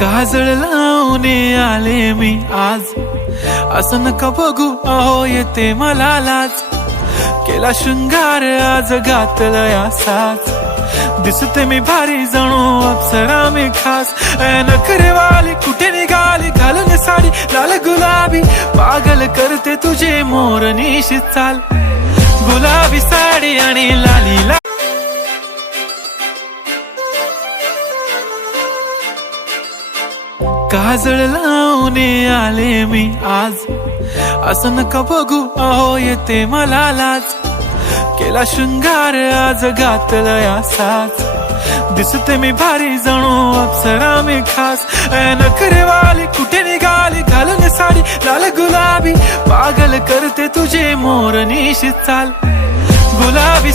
काजळ लावून आले मी आज, असं नका बघू अहो येते मला लाज. केला शृंगार आज घातलाय असाच, दिसते मी भारी जणू अप्सरा मी खास. नखरेवाली कुठे निघाली घालून साडी लाल गुलाबी, पागल करते तुझे मोरनीशी चाल. गुलाबी साडी आणि लाली ला काजळ लावून आले मी आज, असं नका बघू अहो येते मला लाज. केला शृंगार आज घातलाय असाच, दिसते मी भारी जणू अप्सरा मी खास. नखरेवाली कुठे निघाली घालून साडी लाल गुलाबी, पागल करते तुझे मोरनीशी चाल. गुलाबी